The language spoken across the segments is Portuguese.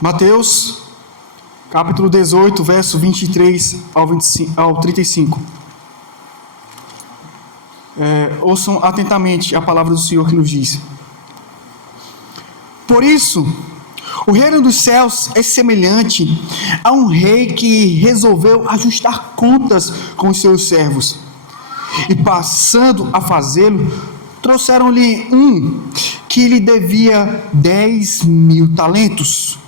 Mateus, capítulo 18, verso 23 ao 35. Ouçam atentamente a palavra do Senhor que nos diz: Por isso, o reino dos céus é semelhante a um rei que resolveu ajustar contas com os seus servos. E passando a fazê-lo, trouxeram-lhe um que lhe devia 10.000 talentos.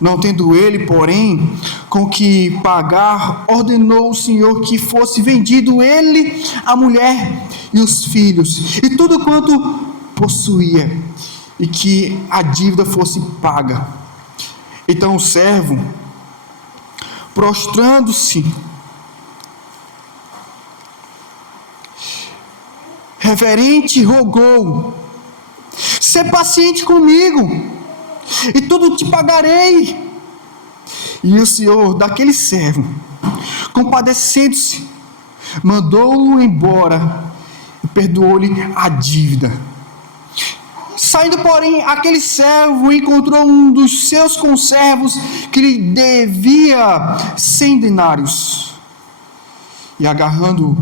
Não tendo ele, porém, com que pagar, ordenou o Senhor que fosse vendido ele, a mulher e os filhos, e tudo quanto possuía, e que a dívida fosse paga. Então o servo, prostrando-se, reverente, rogou: Sê paciente comigo, e tudo te pagarei. E o Senhor daquele servo, compadecendo-se, mandou-o embora e perdoou-lhe a dívida. Saindo, porém, aquele servo encontrou um dos seus conservos que lhe devia 100 denários. E agarrando-o,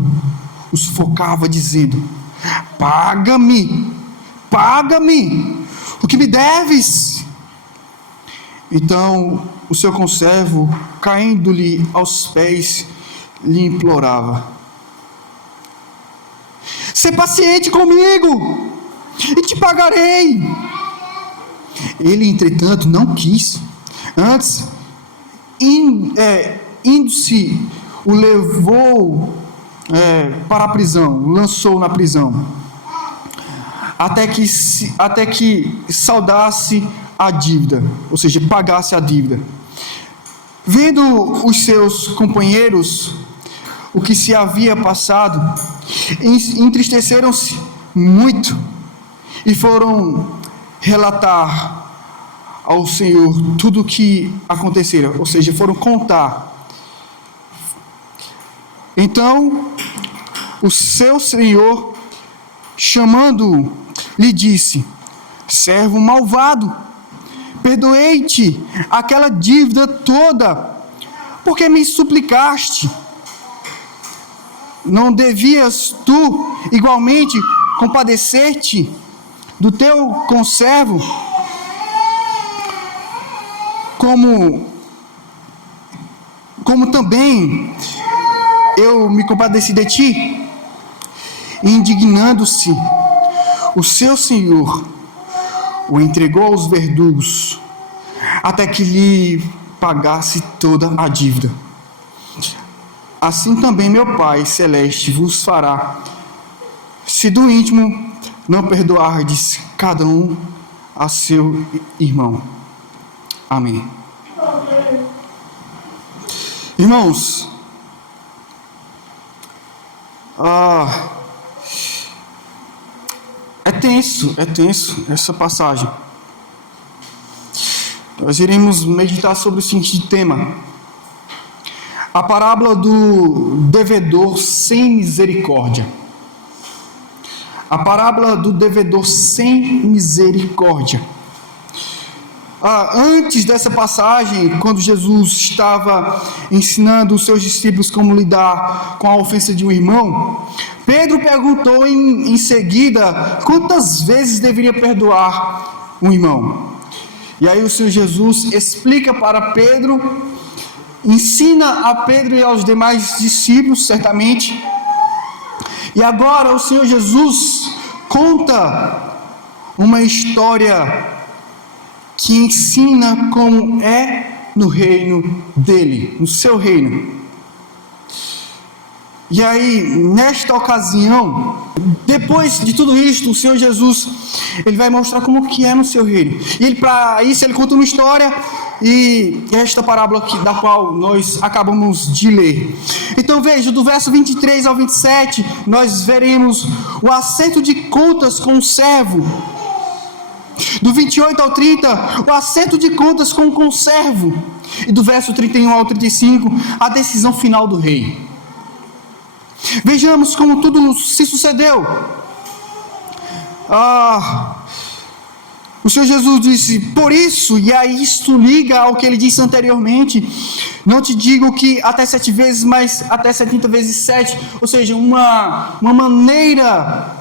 o sufocava, dizendo: Paga-me o que me deves. Então o seu conservo, caindo-lhe aos pés, lhe implorava: Sê paciente comigo, e te pagarei. Ele, entretanto, não quis. Antes, indo-se, o levou para a prisão, o lançou na prisão, até que saldasse a dívida, ou seja, pagasse a dívida. Vendo os seus companheiros o que se havia passado, entristeceram-se muito e foram relatar ao Senhor tudo o que acontecera, ou seja, foram contar. Então o seu senhor, chamando-o, lhe disse: Servo malvado, perdoei-te aquela dívida toda, porque me suplicaste. Não devias tu igualmente compadecer-te do teu conservo, como também eu me compadeci de ti? Indignando-se, o seu senhor o entregou aos verdugos, até que lhe pagasse toda a dívida. Assim também meu Pai Celeste vos fará, se do íntimo não perdoardes cada um a seu irmão. Amém. Irmãos, é tenso essa passagem. Nós iremos meditar sobre o seguinte tema: a parábola do devedor sem misericórdia. A parábola do devedor sem misericórdia. Antes dessa passagem, quando Jesus estava ensinando os seus discípulos como lidar com a ofensa de um irmão, Pedro perguntou em seguida quantas vezes deveria perdoar um irmão. E aí o Senhor Jesus explica para Pedro, ensina a Pedro e aos demais discípulos, certamente. E agora o Senhor Jesus conta uma história que ensina como é no reino dele, no seu reino. E aí, nesta ocasião, depois de tudo isto, o Senhor Jesus, ele vai mostrar como que é no seu reino. E para isso ele conta uma história, e esta parábola da qual nós acabamos de ler. Então veja, do verso 23 ao 27, nós veremos o acerto de contas com o servo. Do 28 ao 30, o acerto de contas com o conservo. E do verso 31 ao 35, a decisão final do rei. Vejamos como tudo se sucedeu. O Senhor Jesus disse, por isso, e aí isto liga ao que ele disse anteriormente, não te digo que até 7 vezes, mas até 70 vezes 7, ou seja, uma maneira,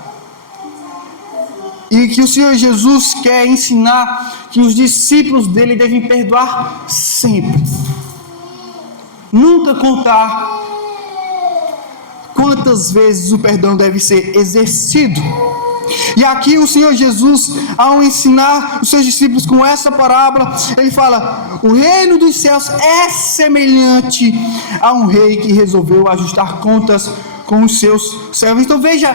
e que o Senhor Jesus quer ensinar que os discípulos dele devem perdoar sempre. Nunca contar quantas vezes o perdão deve ser exercido. E aqui o Senhor Jesus, ao ensinar os seus discípulos com essa parábola, ele fala: o reino dos céus é semelhante a um rei que resolveu ajustar contas com os seus servos. Então veja,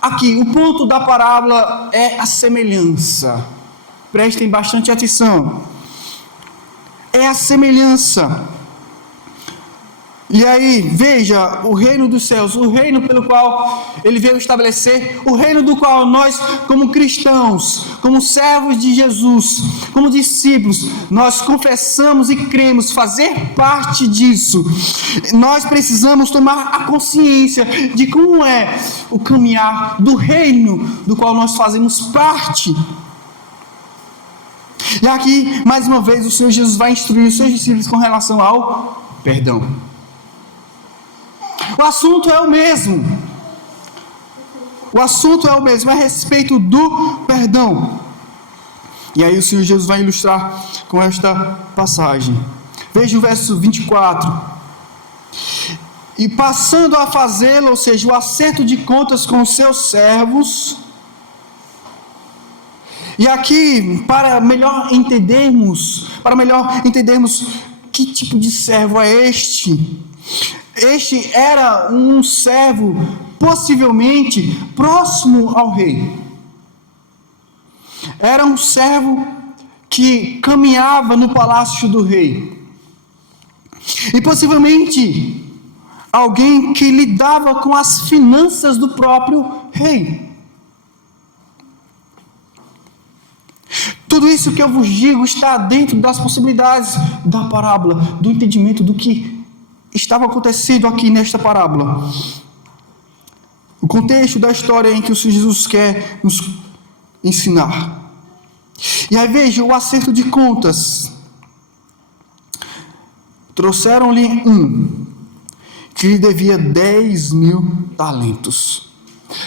aqui o ponto da parábola é a semelhança. Prestem bastante atenção. É a semelhança. E aí, veja, o reino dos céus, o reino pelo qual ele veio estabelecer, o reino do qual nós, como cristãos, como servos de Jesus, como discípulos, nós confessamos e cremos fazer parte disso. Nós precisamos tomar a consciência de como é o caminhar do reino do qual nós fazemos parte. E aqui, mais uma vez, o Senhor Jesus vai instruir os seus discípulos com relação ao perdão. O assunto é o mesmo. O assunto é o mesmo, é a respeito do perdão. E aí o Senhor Jesus vai ilustrar com esta passagem. Veja o verso 24. E passando a fazê-lo, ou seja, o acerto de contas com os seus servos. E aqui, para melhor entendermos que tipo de servo é este. Este era um servo possivelmente próximo ao rei. Era um servo que caminhava no palácio do rei. E possivelmente alguém que lidava com as finanças do próprio rei. Tudo isso que eu vos digo está dentro das possibilidades da parábola, do entendimento do que estava acontecendo aqui nesta parábola. O contexto da história em que o Senhor Jesus quer nos ensinar. E aí veja o acerto de contas. Trouxeram-lhe um que lhe devia 10.000 talentos.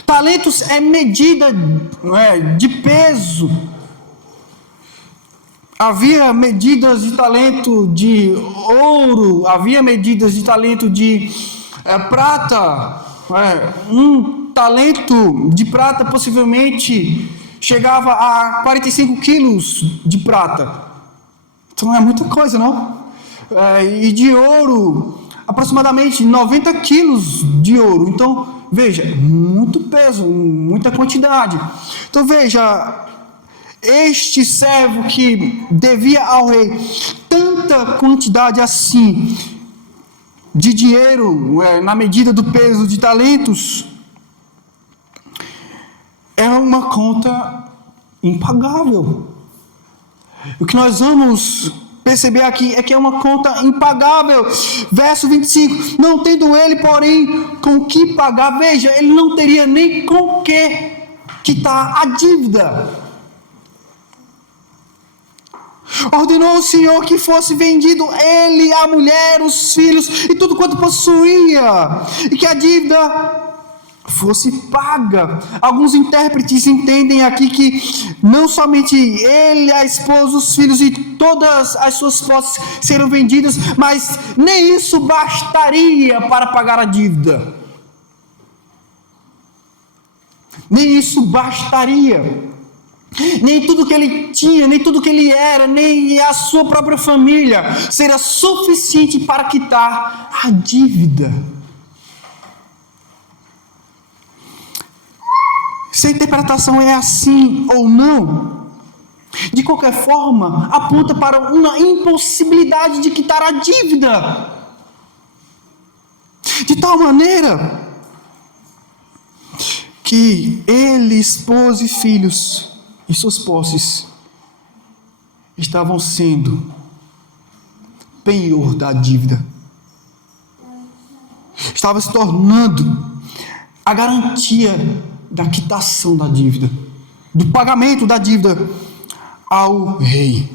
Talentos é medida, não é, de peso. Havia medidas de talento de ouro, havia medidas de talento de prata. Um talento de prata possivelmente chegava a 45 quilos de prata. Então é muita coisa, não? E de ouro, aproximadamente 90 quilos de ouro. Então, veja, muito peso, muita quantidade. Então, veja, este servo que devia ao rei tanta quantidade assim de dinheiro, na medida do peso de talentos, é uma conta impagável. O que nós vamos perceber aqui é que é uma conta impagável. Verso 25: não tendo ele, porém, com o que pagar, veja, ele não teria nem com o que quitar a dívida. Ordenou o Senhor que fosse vendido ele, a mulher, os filhos e tudo quanto possuía, e que a dívida fosse paga. Alguns intérpretes entendem aqui que não somente ele, a esposa, os filhos e todas as suas posses serão vendidas, mas nem isso bastaria para pagar a dívida. Nem isso bastaria. Nem tudo que ele tinha, nem tudo que ele era, nem a sua própria família seria suficiente para quitar a dívida. Se a interpretação é assim ou não, de qualquer forma, aponta para uma impossibilidade de quitar a dívida. De tal maneira que ele, esposa e filhos e suas posses estavam sendo penhor da dívida. Estava se tornando a garantia da quitação da dívida, do pagamento da dívida ao rei.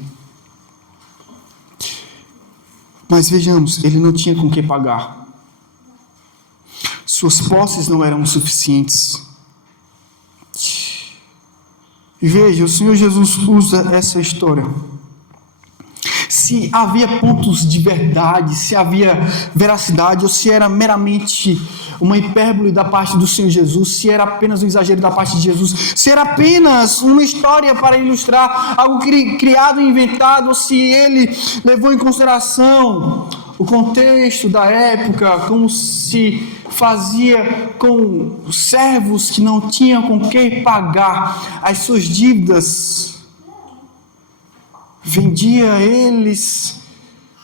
Mas vejamos, ele não tinha com que pagar. Suas posses não eram suficientes. E veja, o Senhor Jesus usa essa história. Se havia pontos de verdade, se havia veracidade, ou se era meramente uma hipérbole da parte do Senhor Jesus, se era apenas um exagero da parte de Jesus, se era apenas uma história para ilustrar algo criado e inventado, ou se ele levou em consideração o contexto da época, como se fazia com servos que não tinham com que pagar as suas dívidas, vendia eles,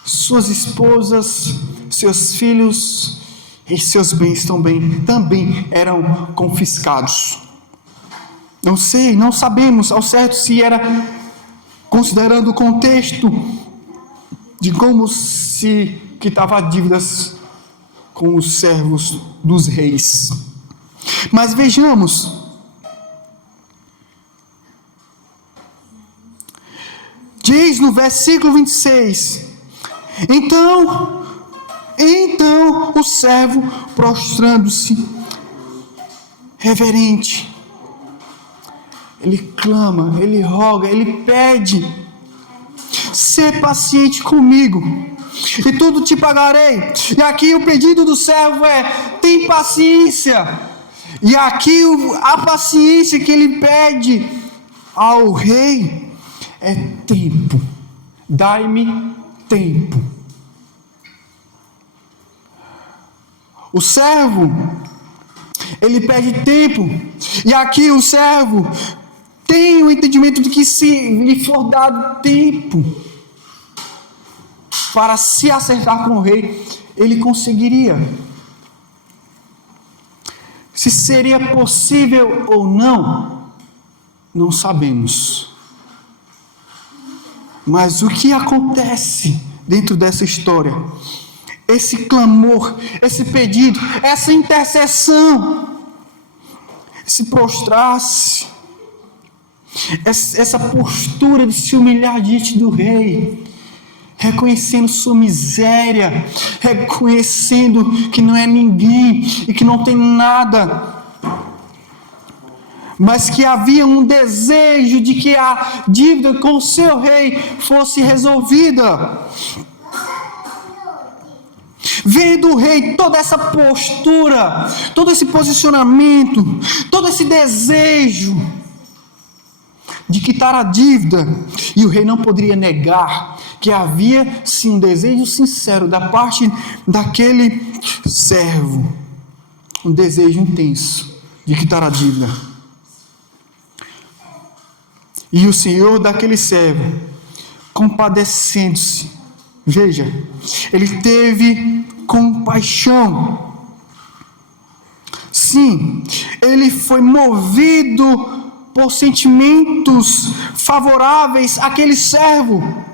suas esposas, seus filhos e seus bens também eram confiscados. Não sabemos ao certo se era considerando o contexto de como se quitava dívidas com os servos dos reis. Mas vejamos, diz no versículo 26, então o servo, prostrando-se, reverente, ele clama, ele roga, ele pede: sê paciente comigo, e tudo te pagarei. E aqui o pedido do servo é: tem paciência. E aqui a paciência que ele pede ao rei é tempo. Dai-me tempo. O servo, ele pede tempo. E aqui o servo tem o entendimento de que se lhe for dado tempo para se acertar com o rei, ele conseguiria. Se seria possível ou não, não sabemos. Mas o que acontece dentro dessa história? Esse clamor, esse pedido, essa intercessão, esse prostrar-se, essa postura de se humilhar diante do rei, reconhecendo sua miséria, reconhecendo que não é ninguém e que não tem nada, mas que havia um desejo de que a dívida com o seu rei fosse resolvida. Vendo o rei toda essa postura, todo esse posicionamento, todo esse desejo de quitar a dívida, e o rei não poderia negar que havia sim um desejo sincero da parte daquele servo, um desejo intenso de quitar a dívida. E o Senhor daquele servo, compadecendo-se, veja, ele teve compaixão. Sim, ele foi movido por sentimentos favoráveis àquele servo.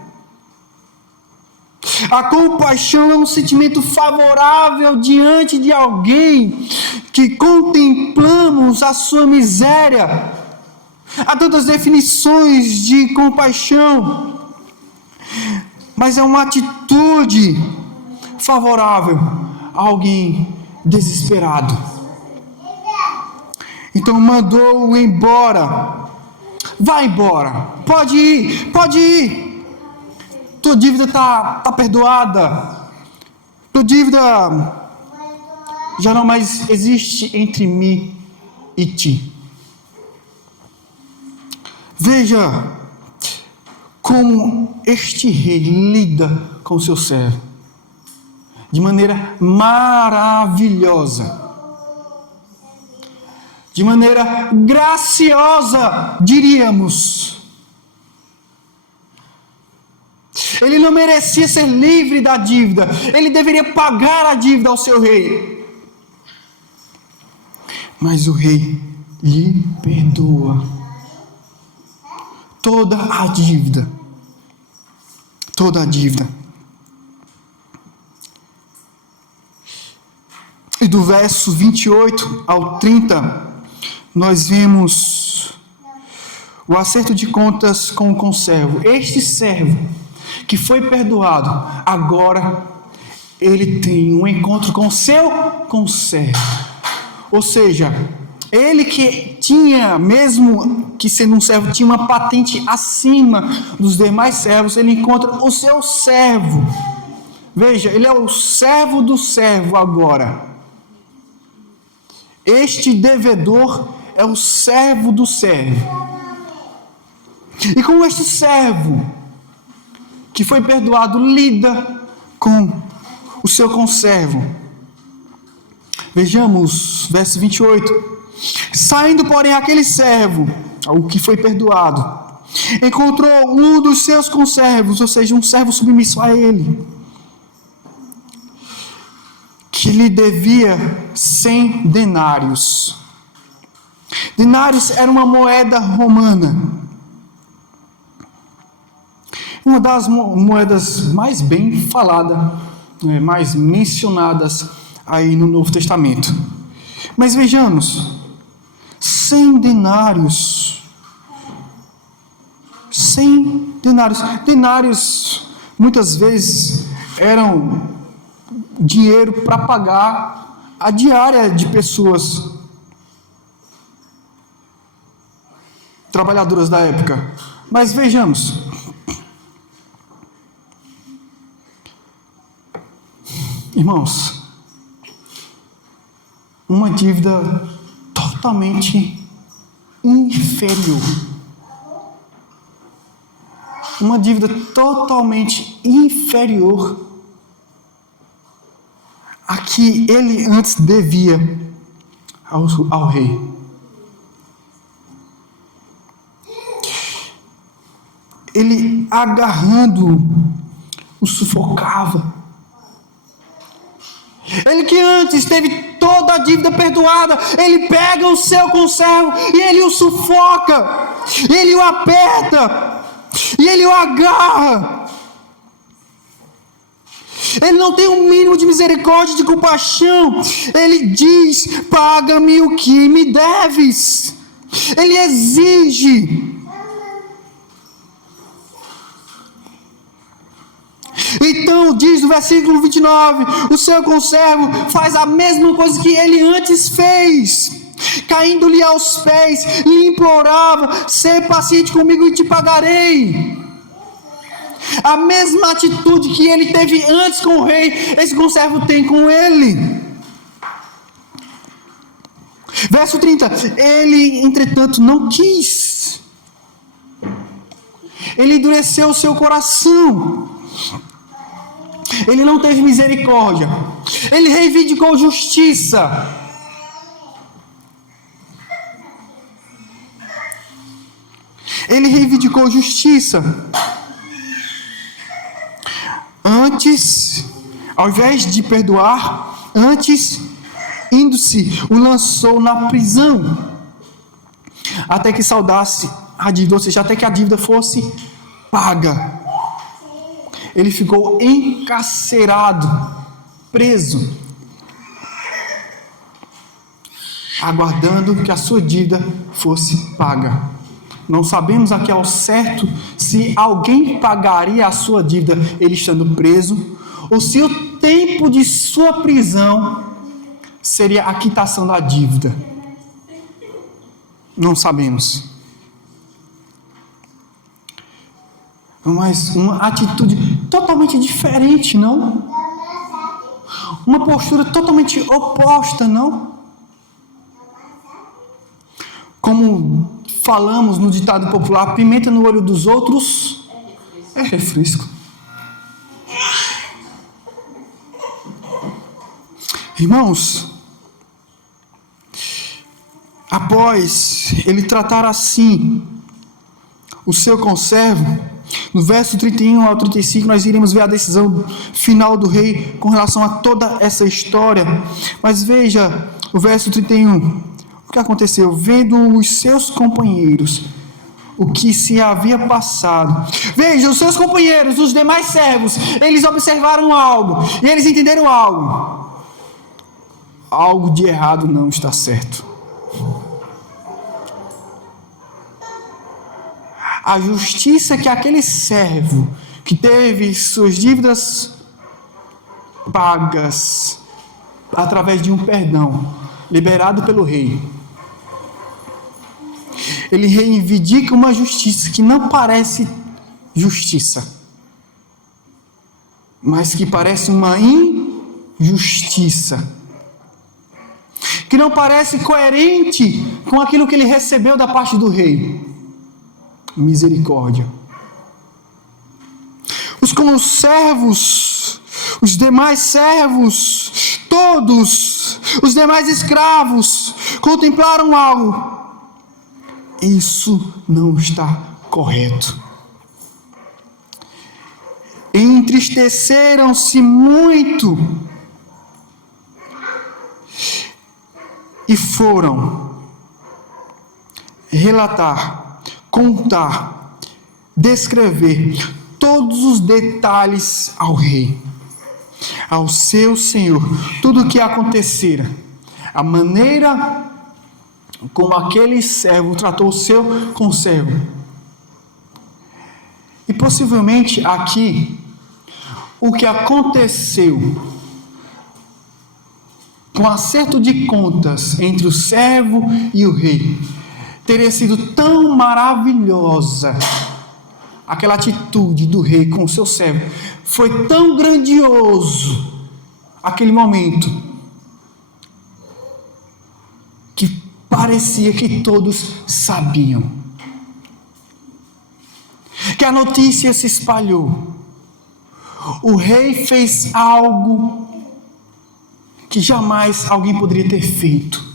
A compaixão é um sentimento favorável diante de alguém que contemplamos a sua miséria. Há tantas definições de compaixão, mas é uma atitude favorável a alguém desesperado. Então mandou-o embora. Vai embora. Pode ir. Tua dívida está perdoada. Tua dívida já não mais existe entre mim e ti. Veja como este rei lida com seu servo de maneira maravilhosa, de maneira graciosa, diríamos. Ele não merecia ser livre da dívida, ele deveria pagar a dívida ao seu rei, mas o rei lhe perdoa toda a dívida. E do verso 28 ao 30, nós vemos o acerto de contas com o conservo. Este servo que foi perdoado, agora ele tem um encontro com o seu conservo. Ou seja, ele que tinha, mesmo que sendo um servo, tinha uma patente acima dos demais servos, ele encontra o seu servo. Veja, ele é o servo do servo agora. Este devedor é o servo do servo. E como este servo que foi perdoado lida com o seu conservo? Vejamos, verso 28. Saindo, porém, aquele servo, o que foi perdoado, encontrou um dos seus conservos, ou seja, um servo submisso a ele, que lhe devia 100 denários. Denários era uma moeda romana. Uma das moedas mais bem faladas, mais mencionadas aí no Novo Testamento. Mas vejamos, 100 denários. 100 denários. Denários, muitas vezes, eram dinheiro para pagar a diária de pessoas trabalhadoras da época. Mas vejamos, irmãos, uma dívida totalmente inferior. Uma dívida totalmente inferior a que ele antes devia ao rei. Ele, agarrando, o sufocava. Ele que antes teve toda a dívida perdoada, ele pega o seu conservo e ele o sufoca, e ele o aperta, e ele o agarra. Ele não tem um mínimo de misericórdia, de compaixão. Ele diz: paga-me o que me deves. Ele exige. Então diz no versículo 29, o seu conservo faz a mesma coisa que ele antes fez, caindo-lhe aos pés, lhe implorava: sê paciente comigo e te pagarei. A mesma atitude que ele teve antes com o rei, esse conservo tem com ele. Verso 30, ele entretanto não quis. Ele endureceu o seu coração. Ele não teve misericórdia. Ele reivindicou justiça. Ele reivindicou justiça. Antes, ao invés de perdoar, antes, indo-se, o lançou na prisão, até que saudasse a dívida, ou seja, até que a dívida fosse paga. Ele ficou encarcerado, preso, aguardando que a sua dívida fosse paga. Não sabemos aqui ao certo se alguém pagaria a sua dívida ele estando preso, ou se o tempo de sua prisão seria a quitação da dívida. Não sabemos. Mas uma atitude totalmente diferente, não? Uma postura totalmente oposta, não? Como falamos no ditado popular: pimenta no olho dos outros é refresco. Irmãos, após ele tratar assim o seu conservo, no verso 31 ao 35, nós iremos ver a decisão final do rei com relação a toda essa história. Mas veja o verso 31. O que aconteceu? Vendo os seus companheiros o que se havia passado. Veja, os seus companheiros, os demais servos, eles observaram algo e eles entenderam algo. Algo de errado não está certo. a justiça que aquele servo que teve suas dívidas pagas através de um perdão liberado pelo rei, ele reivindica uma justiça que não parece justiça, mas que parece uma injustiça, que não parece coerente com aquilo que ele recebeu da parte do rei. Misericórdia. Os conservos, os demais servos, todos os demais escravos contemplaram algo. Isso não está correto. Entristeceram-se muito e foram relatar, contar, descrever todos os detalhes ao rei, ao seu senhor, tudo o que acontecera, a maneira como aquele servo tratou o seu conservo. E possivelmente aqui, o que aconteceu com acerto de contas entre o servo e o rei, teria sido tão maravilhosa. Aquela atitude do rei com o seu servo foi tão grandioso, aquele momento, que parecia que todos sabiam, que a notícia se espalhou. O rei fez algo que jamais alguém poderia ter feito.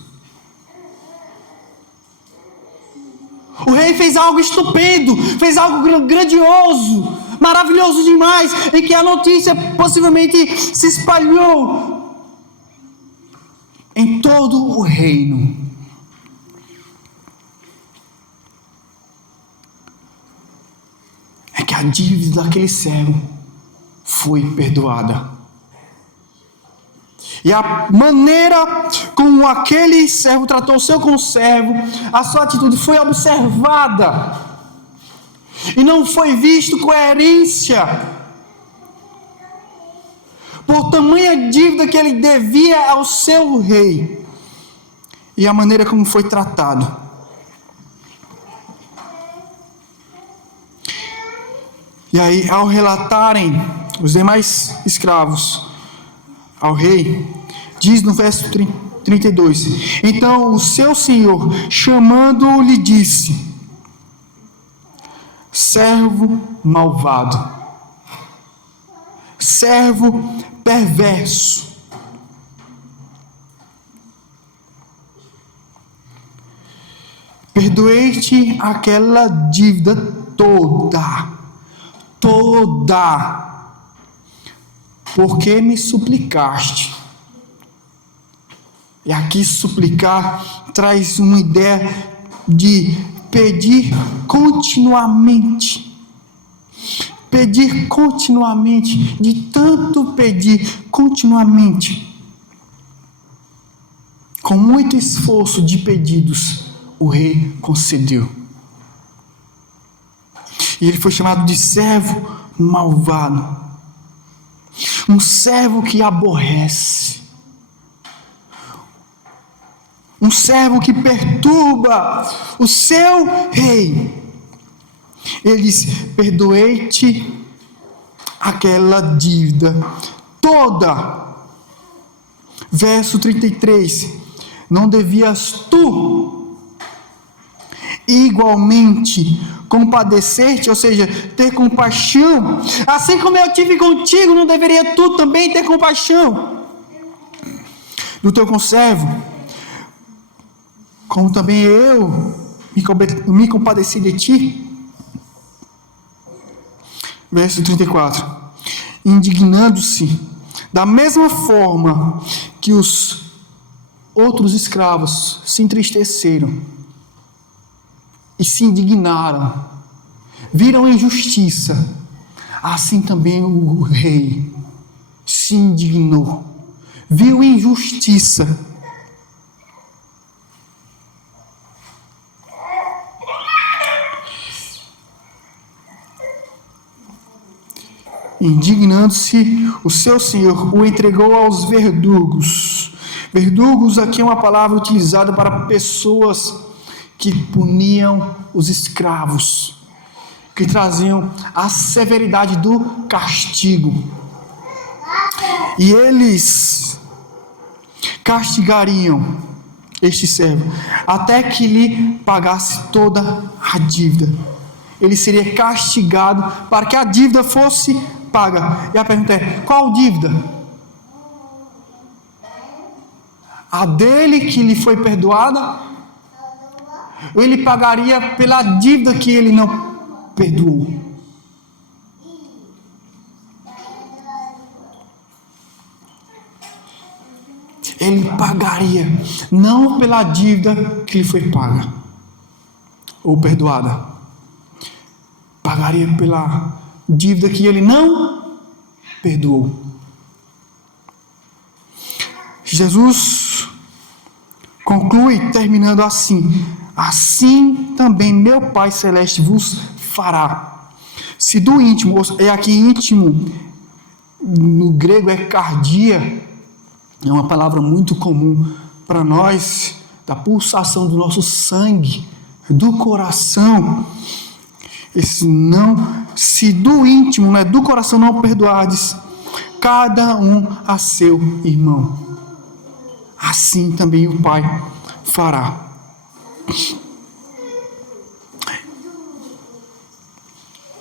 O rei fez algo estupendo, fez algo grandioso, maravilhoso demais, e que a notícia possivelmente se espalhou em todo o reino. É que a dívida daquele servo foi perdoada. E a maneira como aquele servo tratou o seu conservo, a sua atitude foi observada. E não foi visto coerência. Por tamanha dívida que ele devia ao seu rei. E a maneira como foi tratado. E aí, ao relatarem os demais escravos ao rei, diz no verso 32: então o seu senhor, chamando-o, lhe disse: servo malvado, servo perverso, perdoei-te aquela dívida toda, porque me suplicaste. E aqui suplicar traz uma ideia de pedir continuamente. Pedir continuamente, de tanto pedir continuamente. Com muito esforço de pedidos, o rei concedeu. E ele foi chamado de servo malvado. Um servo que aborrece. Um servo que perturba o seu rei. Ele diz: perdoei-te aquela dívida toda. Verso 33. Não devias tu igualmente compadecer-te, ou seja, ter compaixão, assim como eu tive contigo, não deveria tu também ter compaixão do teu conservo, como também eu me compadeci de ti? Verso 34. Indignando-se da mesma forma que os outros escravos se entristeceram e se indignaram, viram a injustiça, assim também o rei se indignou, viu injustiça. Indignando-se, o seu senhor o entregou aos verdugos. Verdugos aqui é uma palavra utilizada para pessoas que puniam os escravos, que traziam a severidade do castigo. E eles castigariam este servo até que lhe pagasse toda a dívida. Ele seria castigado para que a dívida fosse paga. E a pergunta é: qual dívida? A dele que lhe foi perdoada? Ou ele pagaria pela dívida que ele não perdoou? Ele pagaria não pela dívida que lhe foi paga ou perdoada, pagaria pela dívida que ele não perdoou. Jesus conclui terminando assim: assim também meu Pai Celeste vos fará. Se do íntimo, é aqui íntimo, no grego é cardia, é uma palavra muito comum para nós, da pulsação do nosso sangue, do coração. Se do íntimo, né, do coração não perdoardes cada um a seu irmão, assim também o Pai fará.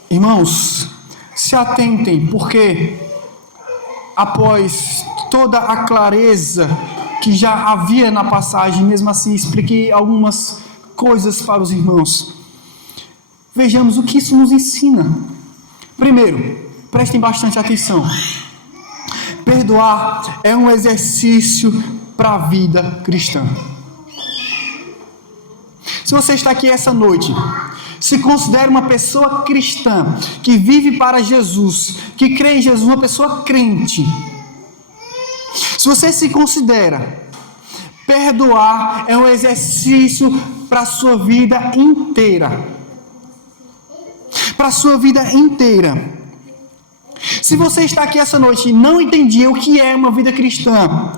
Irmãos, se atentem, porque após toda a clareza que já havia na passagem, mesmo assim expliquei algumas coisas para os irmãos. Vejamos o que isso nos ensina. Primeiro, prestem bastante atenção. Perdoar é um exercício para a vida cristã. Se você está aqui essa noite, se considera uma pessoa cristã, que vive para Jesus, que crê em Jesus, uma pessoa crente. Se você se considera, perdoar é um exercício para a sua vida inteira. Para a sua vida inteira. Se você está aqui essa noite e não entendia o que é uma vida cristã,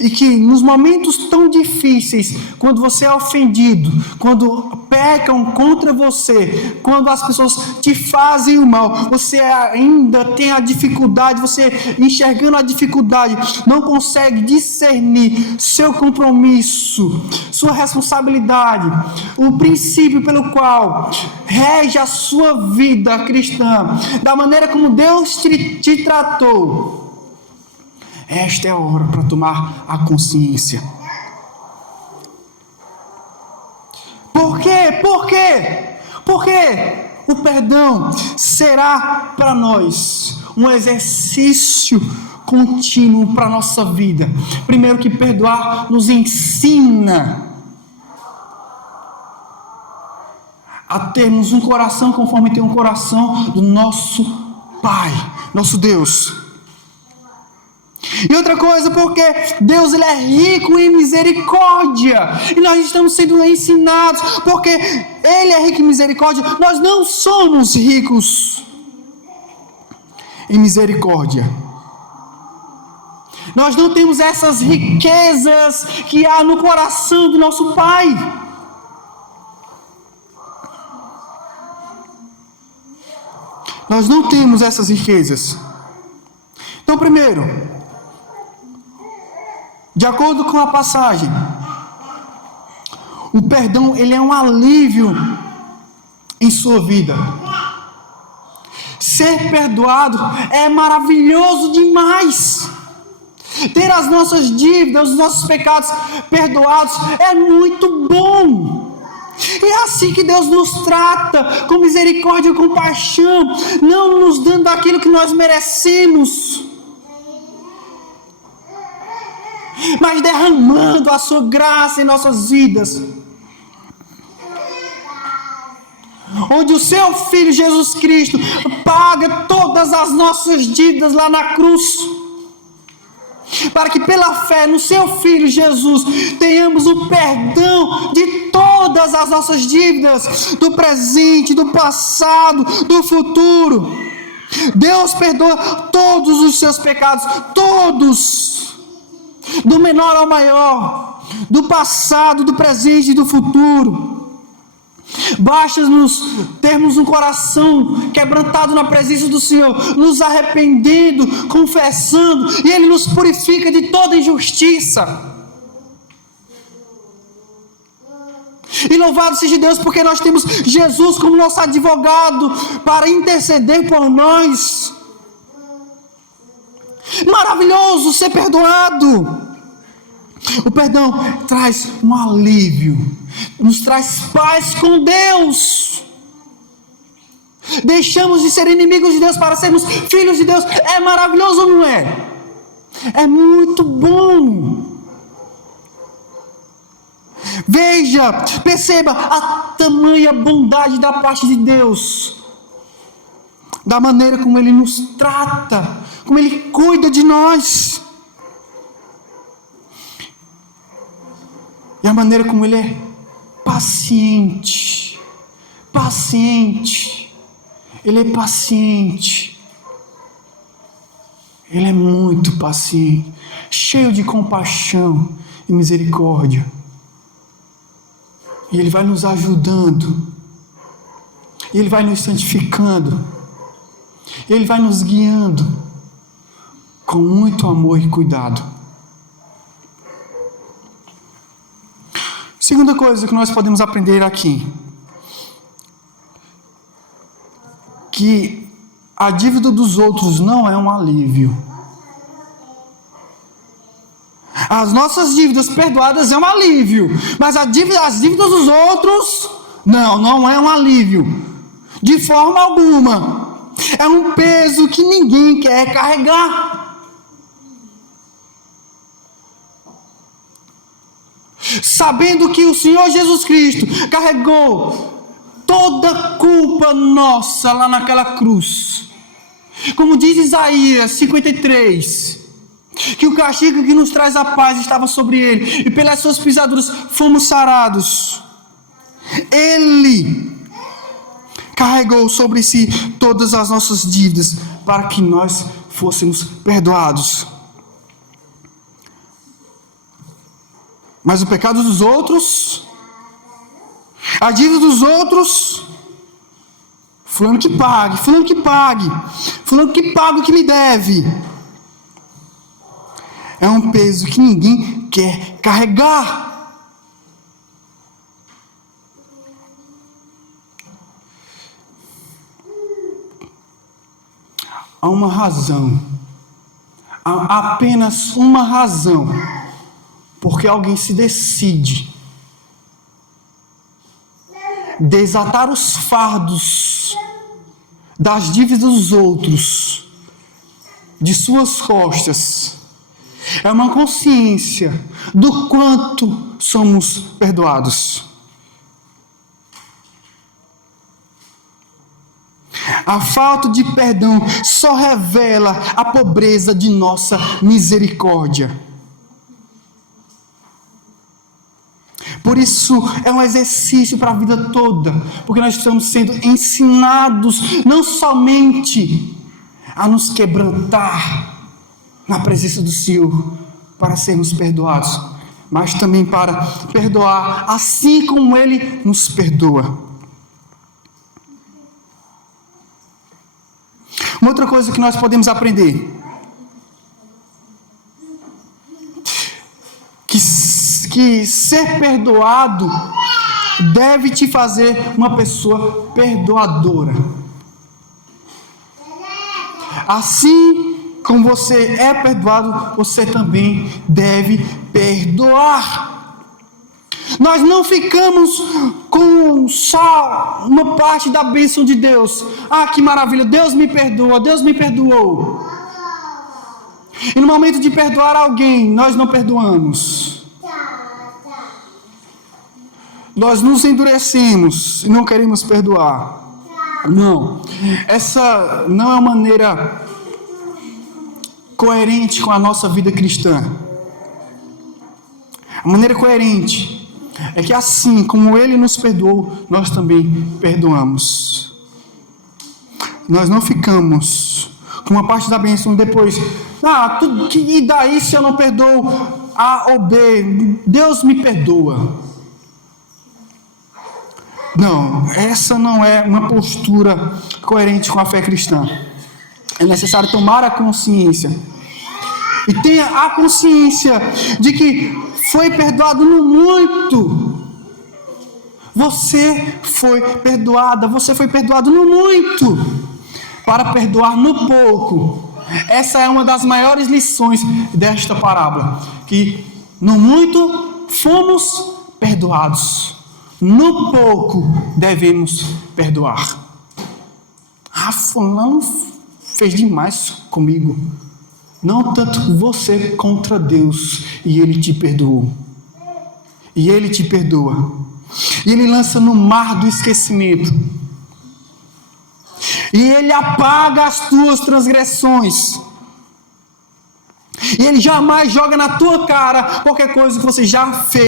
e que nos momentos tão difíceis, quando você é ofendido, quando pecam contra você, quando as pessoas te fazem o mal, você ainda tem a dificuldade, você enxergando a dificuldade, não consegue discernir seu compromisso, sua responsabilidade, o princípio pelo qual rege a sua vida cristã, da maneira como Deus te tratou. Esta é a hora para tomar a consciência. Por quê? Por quê? Porque o perdão será para nós um exercício contínuo para a nossa vida. Primeiro, que perdoar nos ensina a termos um coração conforme tem um coração do nosso Pai, nosso Deus. E outra coisa, porque Deus ele é rico em misericórdia, e nós estamos sendo ensinados, porque Ele é rico em misericórdia, nós não somos ricos em misericórdia. Nós não temos essas riquezas que há no coração do nosso Pai. Nós não temos essas riquezas. Então, primeiro, de acordo com a passagem, o perdão ele é um alívio em sua vida. Ser perdoado é maravilhoso demais. Ter as nossas dívidas, os nossos pecados perdoados é muito bom. E é assim que Deus nos trata, com misericórdia e compaixão, não nos dando aquilo que nós merecemos, mas derramando a sua graça em nossas vidas. Onde o seu Filho Jesus Cristo paga todas as nossas dívidas lá na cruz, para que pela fé no seu Filho Jesus tenhamos o perdão de todas as nossas dívidas, do presente, do passado, do futuro. Deus perdoa todos os seus pecados, todos, do menor ao maior, do passado, do presente e do futuro. Basta-nos termos um coração quebrantado na presença do Senhor, nos arrependendo, confessando, e Ele nos purifica de toda injustiça. E louvado seja Deus, porque nós temos Jesus como nosso advogado para interceder por nós. Maravilhoso ser perdoado. O perdão traz um alívio, nos traz paz com Deus. Deixamos de ser inimigos de Deus para sermos filhos de Deus. É maravilhoso, não é? É muito bom. Veja, perceba a tamanha bondade da parte de Deus, da maneira como Ele nos trata, como Ele cuida de nós, e a maneira como Ele é paciente, Ele é paciente, Ele é muito paciente, cheio de compaixão e misericórdia. E Ele vai nos ajudando, e Ele vai nos santificando, e Ele vai nos guiando com muito amor e cuidado. Segunda coisa que nós podemos aprender aqui, que a dívida dos outros não é um alívio. As nossas dívidas perdoadas é um alívio, mas as dívidas dos outros, não é um alívio, de forma alguma. É um peso que ninguém quer carregar. Sabendo que o Senhor Jesus Cristo carregou toda a culpa nossa lá naquela cruz. Como diz Isaías 53, que o castigo que nos traz a paz estava sobre Ele, e pelas suas pisaduras fomos sarados. Ele carregou sobre si todas as nossas dívidas, para que nós fôssemos perdoados. Mas o pecado dos outros, a dívida dos outros, fulano que pague o que me deve. É um peso que ninguém quer carregar. Há uma razão, há apenas uma razão, porque alguém se decide desatar os fardos das dívidas dos outros de suas costas. É uma consciência do quanto somos perdoados. A falta de perdão só revela a pobreza de nossa misericórdia. Por isso é um exercício para a vida toda, porque nós estamos sendo ensinados não somente a nos quebrantar na presença do Senhor para sermos perdoados, mas também para perdoar assim como Ele nos perdoa. Uma outra coisa que nós podemos aprender, que ser perdoado deve te fazer uma pessoa perdoadora. Assim como você é perdoado, você também deve perdoar. Nós não ficamos com só uma parte da bênção de Deus. Ah, que maravilha, Deus me perdoa, Deus me perdoou. E no momento de perdoar alguém, nós não perdoamos. Nós nos endurecemos e não queremos perdoar. Não, essa não é uma maneira coerente com a nossa vida cristã. A maneira coerente é que assim como Ele nos perdoou, nós também perdoamos. nós não ficamos com uma parte da bênção e depois, e daí se eu não perdoo A ou B, Deus me perdoa. Não, essa não é uma postura coerente com a fé cristã. É necessário tomar a consciência. E tenha a consciência de que foi perdoado no muito. Você foi perdoada, você foi perdoado no muito, para perdoar no pouco. Essa é uma das maiores lições desta parábola, que no muito fomos perdoados, no pouco devemos perdoar. Fulano fez demais comigo. Não tanto você contra Deus, e Ele te perdoou. E Ele te perdoa. E Ele lança no mar do esquecimento. E Ele apaga as tuas transgressões. E Ele jamais joga na tua cara qualquer coisa que você já fez.